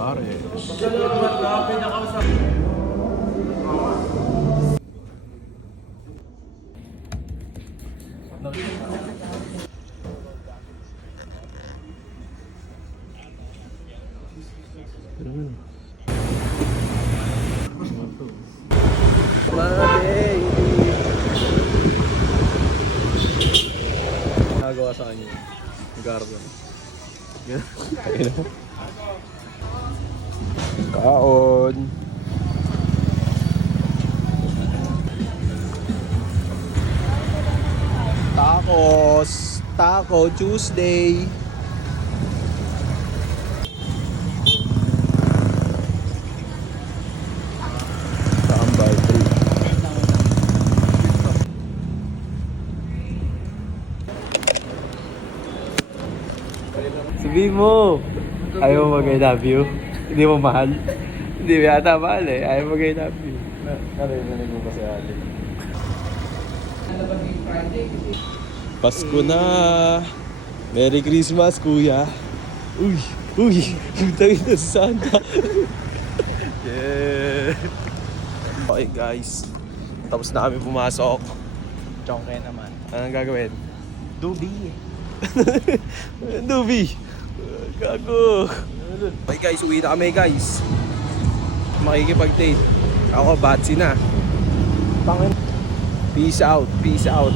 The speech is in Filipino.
Ares. Nagawa sa kanya. Garden. Kaon. Tacos. Taco Tuesday. Tambay 3. Sabihin mo, ayaw mo mag-I love you? Hindi mo mahal? Hindi mo yata mahal eh. Ayaw mo mag-I love you. Narinig mo ba si Ali? Pasko na! Merry Christmas, kuya! Uy! Uy! Hintay na si Santa! Yeah! Okay guys, tapos na kami pumasok. Chongke naman. Anong gagawin? Dubi. Dubi! Gago! Okay guys, uwi na kami guys. Makikipag-date. Ako, batsi na. Peace out, peace out.